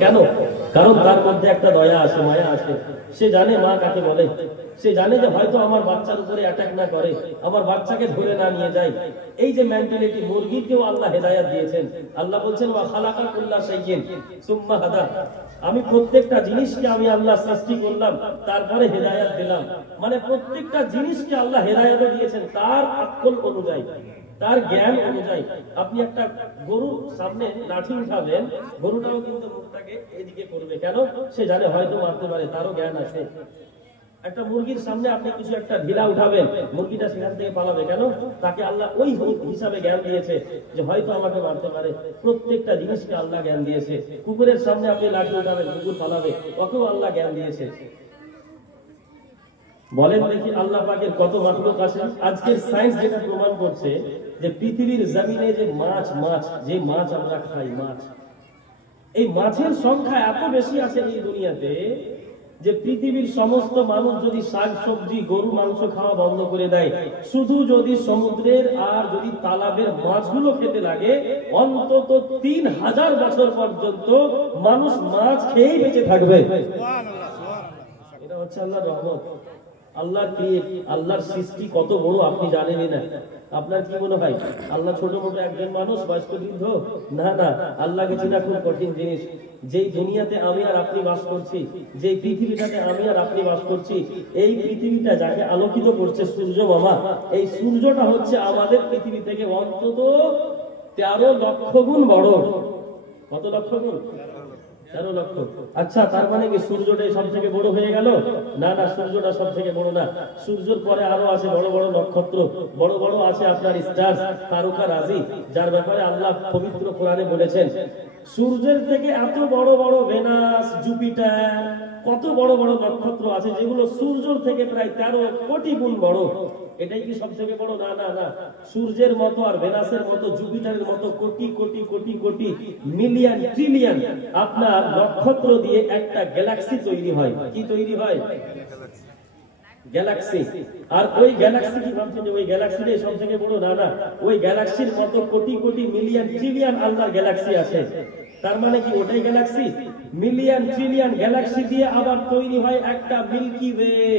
কেন? কারণ তার মধ্যে একটা দয়া আছে, মায়া আছে। সে জানে মা কাকে বলে, সে জানে যে হয়তো আমার বাচ্চার উপরে অ্যাটাক না করে, আমার বাচ্চাকে ধরে না নিয়ে যায়। এই যে মেন্টালিটি, মুরগিকেও আল্লাহ হেদায়েত দিয়েছেন। আল্লাহ বলছেন ওয়া খালাকা কুল্লা শাইইন সুম্মা হাদা। আমি প্রত্যেকটা জিনিসকে আমি আল্লাহ সৃষ্টি করলাম, তারপরে হেদায়েত দিলাম। মানে প্রত্যেকটা জিনিসকে আল্লাহ হেদায়েত দিয়েছেন তার আকল অনুযায়ী, তার জ্ঞান অনুযায়ী। আপনি একটা গরু সামনে লাঠি উঠাবেন, গরুটাও কিন্তু মুখটাকে এদিকে করবে। কেন? সে জানে হয়তো মারতে পারে, তারও জ্ঞান আছে। একটা মুরগির সামনে আপনি কিছু একটা ঢিলা উঠাবেন, মুরগিটা সেখান থেকে পালাবে। কেন? তাকে আল্লাহ ওই হিসাবে জ্ঞান দিয়েছে যে হয়তো আমাকে মারতে পারে। প্রত্যেকটা জিনিসকে আল্লাহ জ্ঞান দিয়েছে। কুকুরের সামনে আপনি লাঠি উঠাবেন, কুকুর পালাবে, ওকেও আল্লাহ জ্ঞান দিয়েছে। বলেন দেখি আল্লাহ পাকের কত মাখলুক আছে। আজকের সায়েন্স যেটা প্রমাণ করছে যে পৃথিবীর জমিনে যে মাছ যে মাছ আমরা খাই, মাছ, এই মাছের সংখ্যা এত বেশি আছে এই দুনিয়াতে যে পৃথিবীর সমস্ত মানুষ যদি শাক সবজি গরু মাংস খাওয়া বন্ধ করে দেয়, শুধু যদি সমুদ্রের আর যদি তালাবের মাছগুলো খেতে লাগে, অন্তত 3000 বছর পর্যন্ত মানুষ মাছ খেয়েই বেঁচে থাকবে। এটা হচ্ছে আল্লাহর রহমত, আল্লাহর ক্রিয়েট, আল্লাহর সৃষ্টি কত বড় আপনি জানেনই না। আপনার কি মনে হয় আল্লাহ ছোট মোটো একজন মানুষ, বয়স্ক বৃদ্ধ? না না, আল্লাহকে চেনা খুব কঠিন জিনিস। যেই দুনিয়াতে আমি আর আপনি বাস করছি, যেই পৃথিবীটাতে আমি আর আপনি বাস করছি, এই পৃথিবীটা যাকে আলোকিত করছে সূর্য মামা, এই সূর্যটা হচ্ছে আমাদের পৃথিবী থেকে অন্তত 13 লক্ষ গুণ বড়। কত লক্ষ গুণ? 13 লক্ষ। আচ্ছা, তার মানে কি সূর্যটাই সব থেকে বড় হয়ে গেল? না না, সূর্যটা সব থেকে বড় না। সূর্যের পরে আরো আছে বড় বড় নক্ষত্র, বড় বড় আছে আপনার স্টার, তারকা রাশি, যার ব্যাপারে আল্লাহ পবিত্র কোরআনে বলেছেন সূর্যের থেকে এত বড় বড় ভেনাস, জুপিটার, কত বড় বড় নক্ষত্র আছে যেগুলো সূর্যের থেকে প্রায় 13 কোটি গুণ বড়। এটাই কি সব থেকে বড়? না না না, সূর্যের মতো আর ভেনাসের মতো জুপিটারের মতো কোটি কোটি কোটি কোটি মিলিয়ন ট্রিলিয়ন আপনার নক্ষত্র দিয়ে একটা গ্যালাক্সি তৈরি হয়। কি তৈরি হয়? গ্যালাক্সি। আর ওই গ্যালাক্সি কি ভাবছেন যে ওই গ্যালাক্সিটাই সব থেকে বড়? না না, ওই গ্যালাক্সির মতো কোটি কোটি মিলিয়ন ট্রিলিয়ন আল্লাহর গ্যালাক্সি আছে। তার মানে কি ওটাই গ্যালাক্সি? মিলিয়ন ট্রিলিয়ন গ্যালাক্সি দিয়ে আবার তৈরি হয় একটা মিল্কি ওয়ে।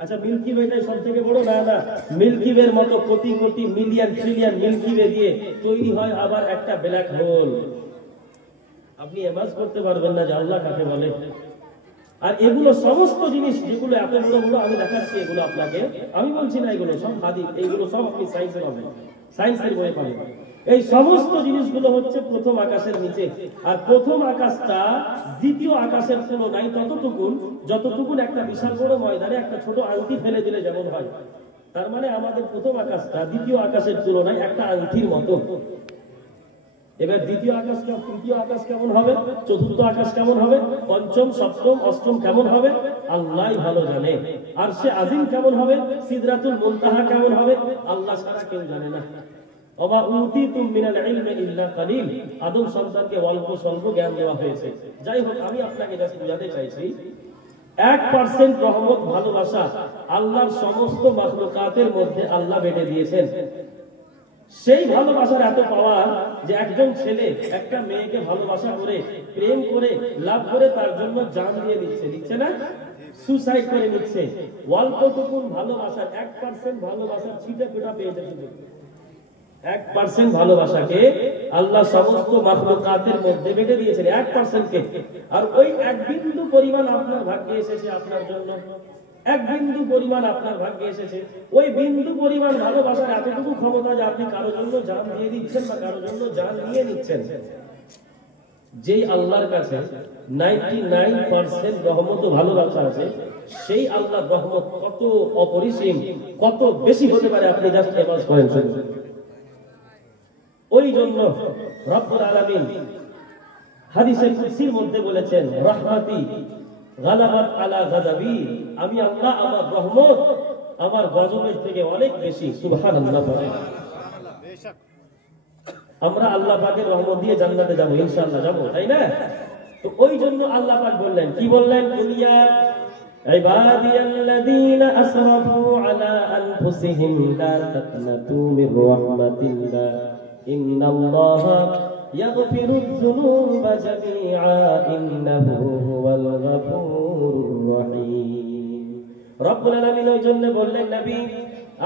আচ্ছা, মিল্কি ওয়েটাই সব থেকে বড়? না না, মিল্কি ওয়ের মতো crore crore million trillion milky way দিয়ে তৈরি হয় আবার একটা ব্ল্যাক হোল। আপনি এমাজ করতে পারবেন না যে আল্লাহ কাকে বলে। আর এগুলো সমস্ত জিনিস যেগুলো এত বড় বড় আমি দেখাচ্ছি, এগুলো আপনাকে আমি বলছি না, এগুলো সব হাদিস, এইগুলো সব আপনি সায়েন্সে পাবেন, সায়েন্সের বইয়ে পাবেন। এই সমস্ত জিনিসগুলো হচ্ছে প্রথম আকাশের নিচে। আর প্রথম আকাশটা দ্বিতীয় আকাশের তুলনায় ততটুকুন যতটুকুন একটা বিশাল বড় ময়দানে একটা ছোট আংটি ফেলে দিলে যেমন হয়। তার মানে আমাদের প্রথম আকাশটা দ্বিতীয় আকাশের তুলনায় একটা আংটির মতো। এবার দ্বিতীয় আকাশ, তৃতীয় আকাশ কেমন হবে, চতুর্থ আকাশ কেমন হবে, পঞ্চম সপ্তম অষ্টম কেমন হবে আল্লাহই ভালো জানে। আর সে আজিম কেমন হবে, সিদরাতুল মুনতাহা কেমন হবে, আল্লাহ ছাড়া কেউ জানে না। ওয়া উতিতুম মিনাল ইলমি ইল্লা কালিল, আদম সন্তানকে অল্প স্বল্প জ্ঞান দেওয়া হয়েছে। যাই হোক, আমি আপনাকে জাস্ট বোঝাতে চাইছি 1% রহমত, ভালোবাসা আল্লাহর সমস্ত মাখলুকাতের মধ্যে আল্লাহ বেঁধে দিয়েছেন। সেই ভালোবাসার এত পাওয়ার যে একজন ছেলে একটা মেয়েকে ভালোবাসা করে, প্রেম করে, লাভ করে তার জন্য জান দিয়ে দিচ্ছে না, সুসাইড করে নিচ্ছে। অল্পটুকুন ভালোবাসার 1% ভালোবাসার ছিটে ফোঁটা পেয়েছে। শুধু 1% ভালোবাসাকে আল্লাহ সমস্ত মাখলুকাতের মধ্যে বেঁধে দিয়েছেন, 1% কে। আর ওই 1 বিন্দু পরিমাণ আপনার ভাগ্যে এসেছে আপনার জন্য, 1 বিন্দু পরিমাণ আপনার ভাগ্যে এসেছে। ওই বিন্দু পরিমাণ ভালোবাসার এতটুকু ক্ষমতা যে আপনি কারোর জন্য জান দিয়ে দিচ্ছেন বা কারোর জন্য জান নিয়ে নিচ্ছেন। যেই আল্লাহর কাছে 99% রহমত ও ভালোবাসা আছে, সেই আল্লাহর রহমত কত অপরিসীম, কত বেশি হতে পারে আপনি জাস্ট এমাজ করেন। ওই জন্য রব্বুল আলামিন হাদিসের কুদসির মধ্যে বলেছেন রাহমাতি গালাবাত আলা গাযাবি, আমি আল্লাহ আমার রহমত আমার গজবের থেকে অনেক বেশি। সুবহানাল্লাহ। আমরা আল্লাহ পাকের রহমত দিয়ে জান্নাতে যাব, ইনশাআল্লাহ যাব, তাই না? তো ওই জন্য আল্লাহ পাক বললেন, কি বললেন? কুলিয়া ইবাদিয়াল্লাযীনা আসরাফু আলা আনফুসিহিম লা তাকনাতু মির রাহমাতিল্লাহ ইন্নাল্লাহা ইয়াগফিরুয যুনুবা জামিআ ইন্নাহু হুয়াল গফুরুর রহিম। রব্বুল আলামিন ওই জন্য বললেন, নবী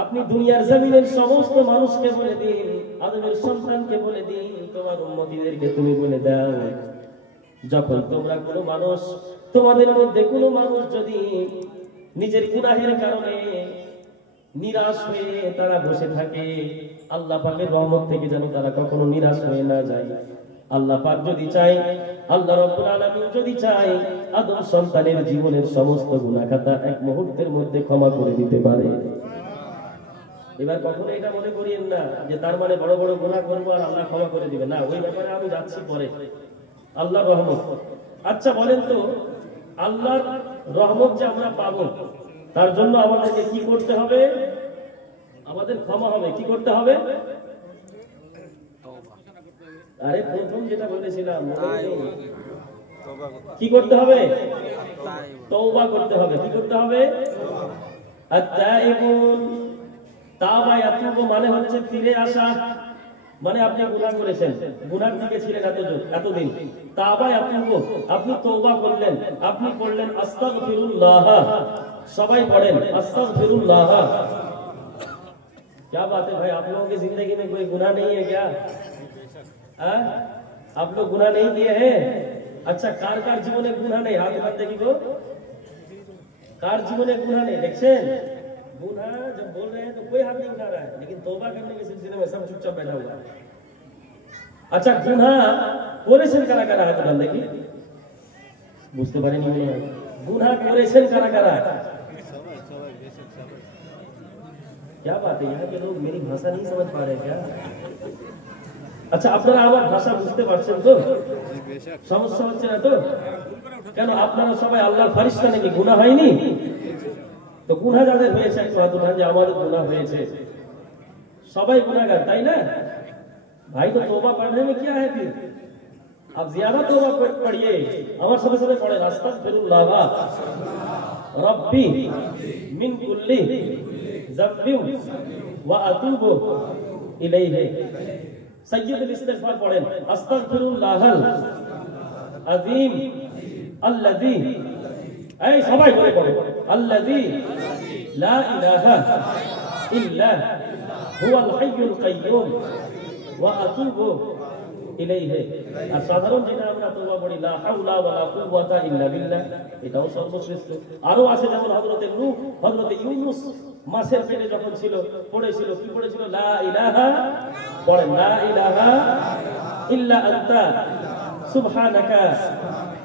আপনি দুনিয়ার জমিনের সমস্ত মানুষকে বলে দিন, আদমের সন্তানকে বলে দিন, তোমার উম্মতীদেরকে তুমি বলে দাও, যখন তোমরা কোনো মানুষ, তোমাদের মধ্যে কোনো মানুষ যদি নিজের গুনাহের কারণে নিরাশ হয়ে তারা বসে থাকে, আল্লাহ পাকের রহমত থেকে যেন তারা কখনো নিরাশ হয়ে না যায়। আল্লাহ পাক যদি চায়, আল্লাহ রাব্বুল আলামিন যদি চায়, আদম সন্তানের জীবনের সমস্ত গুনাহ খাতা এক মুহূর্তের মধ্যে ক্ষমা করে দিতে পারে। এবার কখনো এটা মনে করিয়েন না যে তার মানে বড় বড় গুনাহ করবো আর আল্লাহ ক্ষমা করে দিবে না, ওই ব্যাপারে আমি যাচ্ছি পরে। আল্লাহর রহমত। আচ্ছা বলেন তো, আল্লাহর রহমত যে আমরা পাবো তার জন্য আমাদেরকে কি করতে হবে? আমাদের ক্ষমা হবে, কি করতে হবে? আরে প্রথম যেটা বলেছিলাম কি করতে হবে? তওবা করতে হবে। কি করতে হবে? আত-তাইবুন। তাওবা ইয়াতুবু মানে হচ্ছে ফিরে আসা, মানে আপনি গুনাহ করেছেন, গুনার দিকে ছিলেন এতদিন, তাওবা ইয়াতুবু, আপনি তওবা করলেন, আপনি পড়লেন আস্তাগফিরুল্লাহ। সবাই পড়েন अस्तगफिरुल्लाह। क्या बात है भाई, आप लोगों की जिंदगी में कोई गुनाह नहीं है क्या? आप लोग गुनाह नहीं किए हैं? अच्छा, कार जीवन में गुनाह नहीं, हाथ उठाते देखी को, कार जीवन में गुनाह नहीं। देखছেন, गुनाह जब बोल रहे हैं तो कोई हाथ नहीं उठा रहा है, लेकिन तौबा करने के सिलसिले में सब चुपचाप बैठा हुआ है। अच्छा, गुनाह করেছেন কারা কারা? হাত উঠান দেখি। বুঝতে পারেনি মনে হয়। गुनाह করেছেন কারা কারা? क्या बात है, यहाँ के लोग मेरी भाषा नहीं समझ पा रहे क्या? अच्छा, আপনারা আমার ভাষা বুঝতে পারছেন তো? সমস্যা হচ্ছে না তো? কেন আপনারা সবাই আল্লাহর ফেরেশতা নাকি? গুনাহ হয়নি তো? গুনাহ যাদের হয়েছে একটু হাত উঠান যে আমাদের গুনাহ হয়েছে। সবাই গুনাহগার, তাই না भाई? तो तौबा पढ़ने में क्या है फिर? आप ज्यादा तौबा पढ़िए, हमारे सबसे पहले पढ़े अस्तगफिरुल्लाह रब्बी मिन कुल्ली ज़म्बिन व अतूबु इलैहि। सय्यदुल इस्तिगफार पढ़ें अस्तगफिरुल्लाहल अज़ीम अल्लज़ी, ऐ सबाई बोले पढ़ो, अल्लज़ी ला इलाहा इल्ला हुवल हय्युल क़य्यूम व अतूबु ইলাইহি। আর সাধারণ যেটা আমরা তওবা পড়ি লা হাওলা ওয়ালা কুওয়াতা ইল্লা বিল্লাহ, এটাও সর্বশ্রেষ্ঠ। আরো আছে যেমন হযরতে নূহ, হযরতে ইউনূস মাছের পেটে যখন ছিল পড়েছিল, কি পড়েছিল? লা ইলাহা, পড়েন লা ইলাহা ইল্লা আনতা সুবহানাকা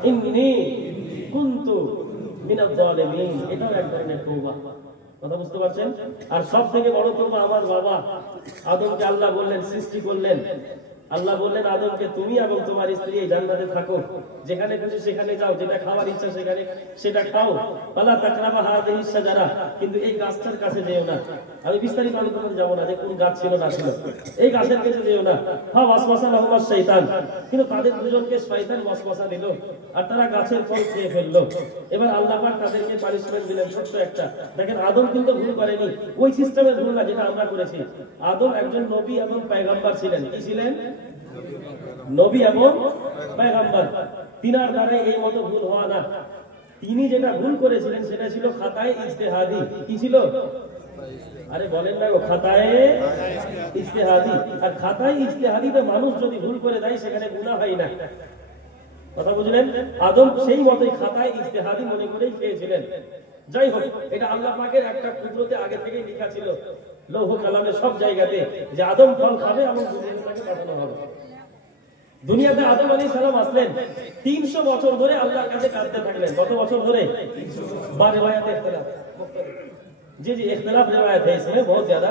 ইন্নী কুনতু মিনাজ জালিমিন। এটাও এক ধরনের তওবা। কথা বুঝতে পারছেন? আর সবথেকে বড় তওবা আমার বাবা আদমকে আল্লাহ বললেন, সৃষ্টি করলেন, আল্লাহ বললেন আদমকে তুমি এবং তোমার স্ত্রী এই জান্নাতে থাকো, যেখানে খুশি সেখানে যাও, যেটা খাওয়ার ইচ্ছা সেখানে সেটা খাও, ওয়ালা তাকরাবা হাযিহিস শাজারা, কিন্তু এই গাছটার কাছে যেও না। আমি বিস্তারিত আলোচনা যাব না যে কোন গাছ ছিল না ছিল, এই গাছের কাছে যেও না। হ্যাঁ, ওয়াসওয়াসা লাহুমাশ শাইতান, কিন্তু তাদের দুজনকে শয়তান ওয়াসওয়াসা দিল আর তারা গাছের ফল খেয়ে ফেললো। এবার আল্লাহ পাক তাদেরকে পানিশমেন্ট দিলেন ছোট্ট একটা। দেখেন, আদম কিন্তু ভুল করেনি, ওই সিস্টেমের ভুল না যেটা আমরা করেছি। আদম একজন নবী এবং পয়গম্বর ছিলেন। কি ছিলেন? নবী এবং পয়গম্বর। তিনার দ্বারা এই মতো ভুল হওয়া না। তিনি যেটা ভুল করেছিলেন সেটা ছিল খাতায়ে ইজতিহাদি। কি ছিল? আরে বলেন না গো, খাতায়ে ইজতিহাদি। আর খাতায়ে ইজতিহাদিতে মানুষ যদি ভুল করে দেয় সেখানে গুনাহ হয় না। কথা বুঝলেন? আদম সেই মতই খাতায়ে ইজতিহাদি মনে করেই খেয়েছিলেন। যাই হোক, এটা আল্লাহ পাকের একটা কুদরতে আগে থেকেই লেখা ছিল লৌহ কালামে সব জায়গাতে যে আদম ফল খাবে এবং দুনিয়াতে তাকে পাঠানো হবে। দুনিয়াতে আদম আলাইহিস সালাম আসলেন, 300 বছর ধরে আল্লাহর কাছে কাঁদতে থাকলেন। কত বছর ধরে? বারে বায়াতে ইখতিলাফ, জি ইখতিলাফ রিওয়ায়াত है इसमें बहुत ज्यादा।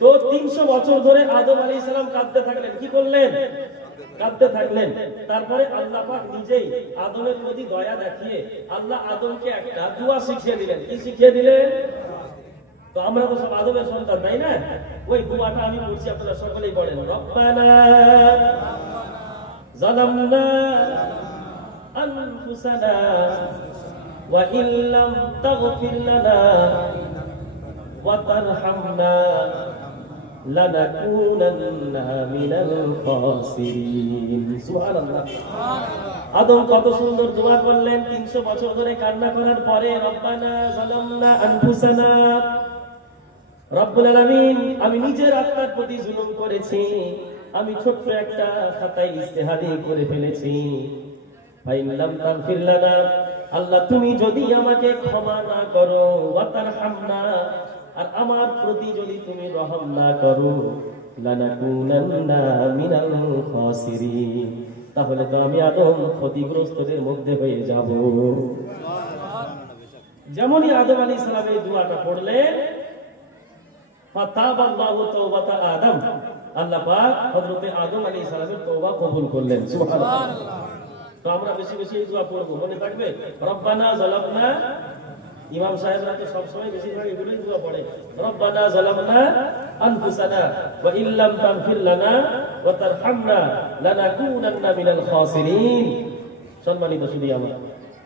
তো 300 বছর ধরে আদম আলাইহিস সালাম কাঁদতে থাকলেন। কি করলেন? কাঁদতে থাকলেন। তারপরে আল্লাহ পাক নিজেই আদমের প্রতি দয়া দেখিয়ে আল্লাহ আদমকে একটা দোয়া শিখিয়ে দিলেন। কি শিখিয়ে দিলেন? তো আমরা তো সব আদমের সন্তান, তাই না? ওই দোয়াটা আমি বলছি, আপনারা সকলেই পড়েন। রব্বানা যালামনা আনফুসানা ওয়া ইল্লাম তাগফির লানা ওয়া তারহামনা লানাকুনান্না মিনাল খাসিরিন। সুবহানাল্লাহ। আদম কত সুন্দর দোয়া করলেন 300 বছর ধরে কান্না করার পরে, রব্বানা যালামনা আনফুসানা, রব্বুল আলামিন আমি নিজের আত্মার প্রতি জুলুম করেছি, আমি ছোট্ট একটা খাতায় ইজতিহাদি করে ফেলেছি। ফাইন লাম তাগফির লানা, আল্লাহ তুমি যদি আমাকে ক্ষমা না করো, ওয়া তারহামনা, আর আমার প্রতি যদি তুমি রহম না করো, লানাকুনান্না মিনাল খাসিরিন, তাহলে তো আমি আদম ক্ষতিগ্রস্তদের মধ্যে হয়ে যাব। যেমনই আদম আলাইহিস সালাম এই দোয়াটা পড়লেন, ফাতাবাল্লাহু তাওবাতা আদম, আল্লাহ পাক হযরত আদম আলাইহিস সালামের তওবা কবুল করলেন। সুবহানাল্লাহ। তো আমরা বেশি বেশি এই দোয়া পড়ব, মনে থাকবে, রব্বানা যালামনা, ইমাম সাহেবরা তো সব সময় বেশিরভাগ এগুলোই দোয়া পড়ে, রব্বানা যালামনা আনফুসানা ওয়া ইল্লাম তাগফির লানা ওয়া তারহামনা লানাকুনান্না মিনাল খাসিরিন। সম্মানিত সুধী আমার,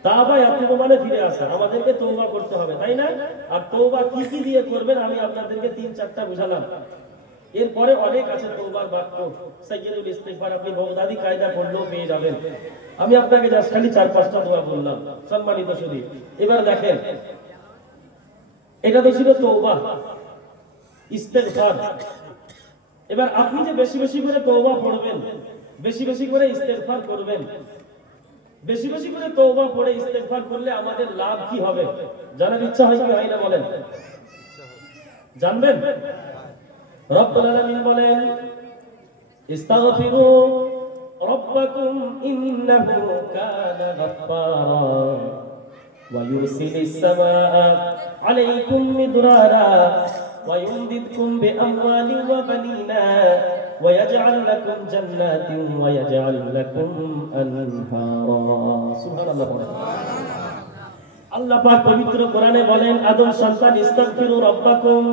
তাওবা ইয়াতুবু মানে ফিরে আসা, আমাদেরকে তওবা করতে হবে, তাই না? আর তওবা কি কি দিয়ে করবেন আমি আপনাদেরকে 3-4টা বুঝালাম। এরপরে অনেক আছে তওবার বাক্য, সাইয়্যিদুল ইস্তিগফার, আপনি বাগদাদি কায়দা পড়লেও পেয়ে যাবেন। আমি আপনাকে জাস্ট খালি 4-5টা দোয়া বললাম। সম্মানিত সুধী, এবার দেখেন, এটা তো ছিল তওবা, ইস্তিগফার। এবার আপনি যে বেশি বেশি করে তওবা পড়বেন, বেশি বেশি করে ইস্তিগফার করবেন, বেশি বেশি করে তওবা পড়ে ইস্তিগফার করলে আমাদের লাভ কি হবে জানার ইচ্ছা হয় কি হয় না বলেন? জানবেন? রব্বুল আলামিন বলেন, ইস্তাগফিরু রাব্বাকুম ইন্নাহু কানা গাফফারা ওয়া ইউরসিলিস সামাআ আলাইকুম মিদরারা ওয়া ইউমদিদকুম বিআমওয়ালিন ওয়া বানিনা ওয়া ইয়াজআল লাকুম জান্নাতিন ওয়া ইয়াজআল লাকুম আনহারা। সুবহানাল্লাহ। আল্লাহ পাক পবিত্র কোরআনে বলেন, আদম সন্তান, ইস্তাগফিরু রাব্বাকুম,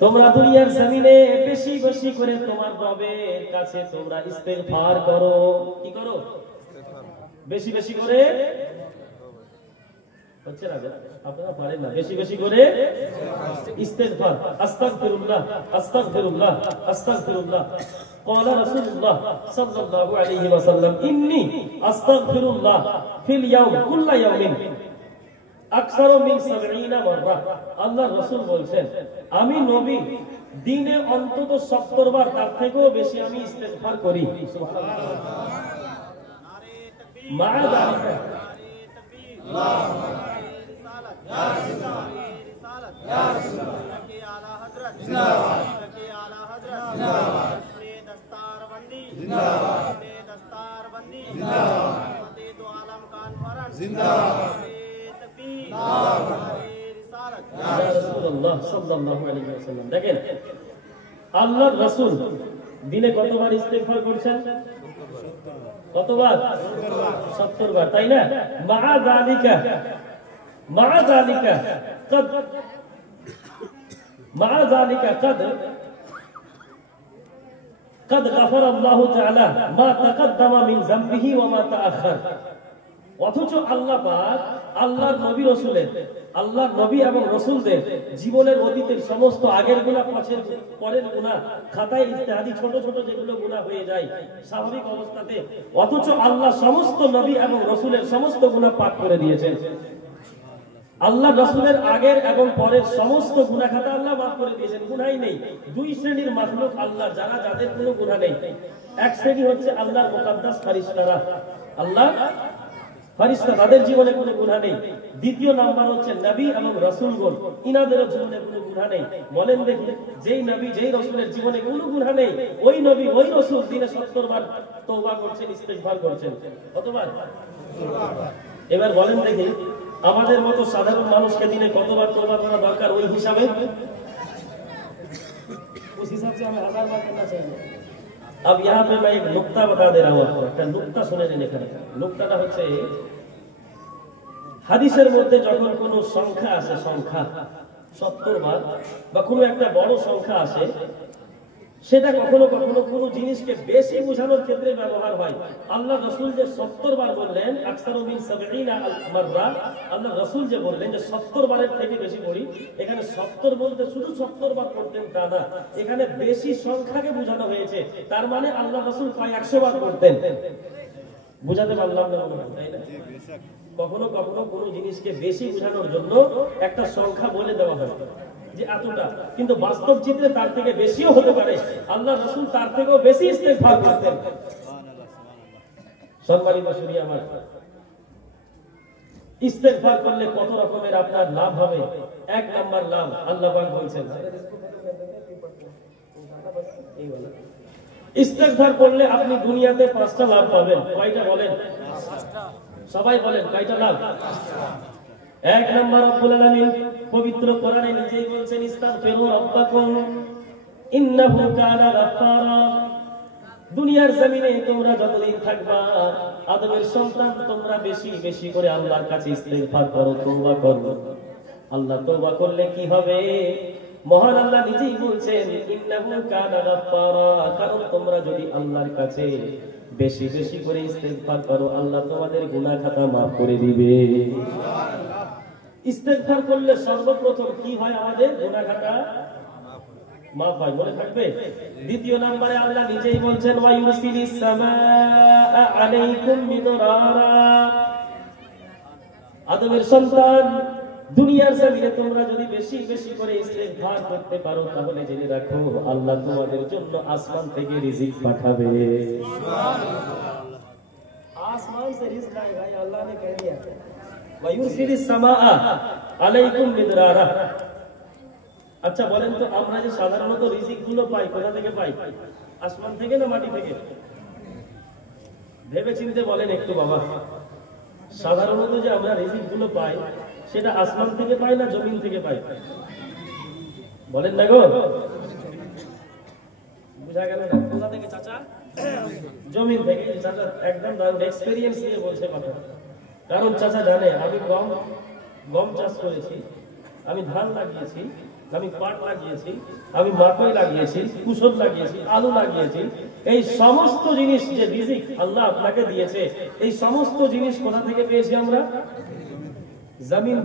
তোমরা দুনিয়ার জমিনে বেশি বেশি করে তোমার রবের কাছে তোমরা ইস্তিগফার করো। কি করো? বেশি বেশি করে, হচ্ছে না আপনারা পারেন না, বেশি বেশি করে ইস্তিগফার, আস্তাগফিরুল্লাহ আস্তাগফিরুল্লাহ আস্তাগফিরুল্লাহ। قال رسول الله صلى الله عليه وسلم إني أستغفر الله في اليوم كل يوم আকসারু মিন 70 মাররা। আল্লাহর রাসূল বলেন, আমি নবী দিনে অন্তত 70 বার, তার থেকেও বেশি আমি ইস্তিগফার করি। সুবহানাল্লাহ। নারে তাকবীর, মা যালিকা, আল্লাহু রিসালাত, ইয়া রিসালাত, ইয়া রাসূলুল্লাহ কে আলা হযরত, জিন্দাবাদ কে আলা হযরত, জিন্দাবাদ নে দস্তারবন্দি, জিন্দাবাদ নে দস্তারবন্দি, জিন্দাবাদ মতে দো আলম কনফারেন্স, জিন্দাবাদ দেখেন, আল্লাহর রাসূল দিনে কতবার ইস্তিগফার করছেন? কতবার? 70 বার, তাই না? মা যালিকা قد غفر الله تعالى ما تقدم من ذنبه وما تأخر। অথচ আল্লাহ পাক আল্লাহর নবী রাসূলের, আল্লাহর নবী এবং রাসূলদের জীবনের অতীতের সমস্ত আগের গুনাহ, পরের গুনাহ, খাতায় ইজতিহাদি ছোট ছোট যেগুলো গুনাহ হয়ে যায় স্বাভাবিক অবস্থাতে, অথচ আল্লাহ সমস্ত নবী এবং রাসূলের সমস্ত গুনাহ পাক করে দিয়েছেন। আল্লাহ রাসূলের আগের এবং পরের সমস্ত গুনাহ খাতা আল্লাহ মাফ করে দিয়েছেন, গুনাহই নেই। দুই শ্রেণীর মাখলুক আল্লাহ, যারা যাদের কোনো গুনাহ নেই। এক শ্রেণী হচ্ছে আল্লাহর মুকাদ্দাস ফেরেশতারা, আল্লাহ ফেরেশতা, তাদের জীবনে কোনো গুনাহ নেই। দ্বিতীয় নাম্বার হচ্ছে নবী এবং রাসূলগণ, ইনাদের জীবনে কোনো গুনাহ নেই। বলেন দেখি, যেই নবী যেই রাসূলের জীবনে কোনো গুনাহ নেই, ওই নবী ওই রাসূল দিনে 70 বার তওবা করছেন, ইস্তিগফার করছেন। কতবার? এবার বলেন দেখি, আমাদের মতো সাধারণ মানুষকে দিনে কতবার তওবা করা দরকার ওই হিসাবে? उस हिसाब से हमें 1000 बार करना चाहिए। अब यहाँ पे मैं एक नुक्ता बता दे रहा हूँ आपको, একটা নুকতা শুনে নিন। এখানে নুকতাটা হচ্ছে, হাদিসের মধ্যে যখন কোনো সংখ্যা আসে, সংখ্যা 70 বার বা কোনো একটা বড় সংখ্যা আসে, সেটা কখনো কখনো কোনো জিনিসকে বেশি বোঝানোর ক্ষেত্রে ব্যবহার হয়। আল্লাহ রাসূল যে 70 বার বললেন আকসারু মিন 70 মাররা, আল্লাহ রাসূল যে বললেন যে 70 বারের থেকে বেশি পড়ি, এখানে 70 বলতে শুধু 70 বার পড়তেন তা না, এখানে বেশি সংখ্যাকে বোঝানো হয়েছে। তার মানে আল্লাহ রাসূল প্রায় 100 বার পড়তেন। বুঝাতে পারলাম না মনে হয়, তাই না? কখনো কখনো কোনো জিনিসকে বেশি বোঝানোর জন্য একটা সংখ্যা বলে দেওয়া হয় যে এতটা, কিন্তু বাস্তব চিত্রে তার থেকে বেশিও হতে পারে। আল্লাহ রাসূল তার থেকেও বেশি ইস্তেগফার করতেন। সম্মানিত শুনি আমার, ইস্তেগফার করলে কত রকমের আপনার লাভ হবে। এক নাম্বার লাভ আল্লাহ পাক বলছেন, ইস্তেগফার করলে আপনি দুনিয়াতে 5টা লাভ পাবেন। কয়টা বলেন? সবাই বলেন কয়টা লাভ? এক নাম্বার, রব্বুল আলামিন পবিত্র কোরআনে নিজেই বলছেন ইস্তাগফিরু রাব্বাকুম ইন্নাহু কানা গাফফারা। দুনিয়ার জমিনে তোমরা যতদিন থাকবা, আদমের সন্তান, তোমরা বেশি বেশি করে আল্লাহর কাছে ইস্তেগফার করো, তওবা করো। আল্লাহ তওবা করলে কি হবে? মহান আল্লাহ নিজেই বলছেন ইন্নাহু কানা গাফফারা, কারণ তোমরা যদি আল্লাহর কাছে বেশি বেশি করে ইস্তেগফার করো, আল্লাহ তোমাদের গুনাহ খাতা maaf করে দিবে। ইস্তেগফার করলে সর্বপ্রথম কি হয়? আমাদের গুনাহ খাতা maaf হয়, মনে থাকবে। দ্বিতীয় নম্বরে আল্লাহ নিজেই বলছেন ওয়া ইউরসিলিস সামাআ আলাইকুম মিদরারা। আদমের সন্তান, দুনিয়ার জমিনে তোমরা যদি বেশি বেশি করে ইস্তেগফার করতে পারো, তাহলে জেনে রাখো আল্লাহ তোমাদের জন্য আসমান থেকে রিজিক পাঠাবে। আসমান से रिज़्क आएगा, ये अल्लाह ने कह दिया। ওয়া ইউরসিলিস সামাআ আলাইকুম মিদরারা। আচ্ছা বলেন তো, আমরা যে সাধারণত রিজিক গুলো পাই, কোথা থেকে পাই? আসমান থেকে না মাটি থেকে? ভেবে চিন্তে বলেন একটু বাবা। সাধারণত যে আমরা রিজিক গুলো পাই, সেটা আসমান থেকে পাই না জমিন থেকে পাই? বলেন না গো, বুঝা গেল না? কোথা থেকে চাচা? জমিন থেকে। চাচা একদম দারুণ এক্সপেরিয়েন্স নিয়ে বলছে কথা। কারণ চাচা জানে আমি গম চাষ করেছি, আমি ধান লাগিয়েছি, আমি পাট লাগিয়েছি, আমি মাকই লাগিয়েছি, কুশল লাগিয়েছি, আলু লাগিয়েছি। এই সমস্ত জিনিস যে রিজিক আল্লাহ আপনাকে দিয়েছে, এই সমস্ত জিনিস কোথা থেকে পেয়েছি আমরা? জমিন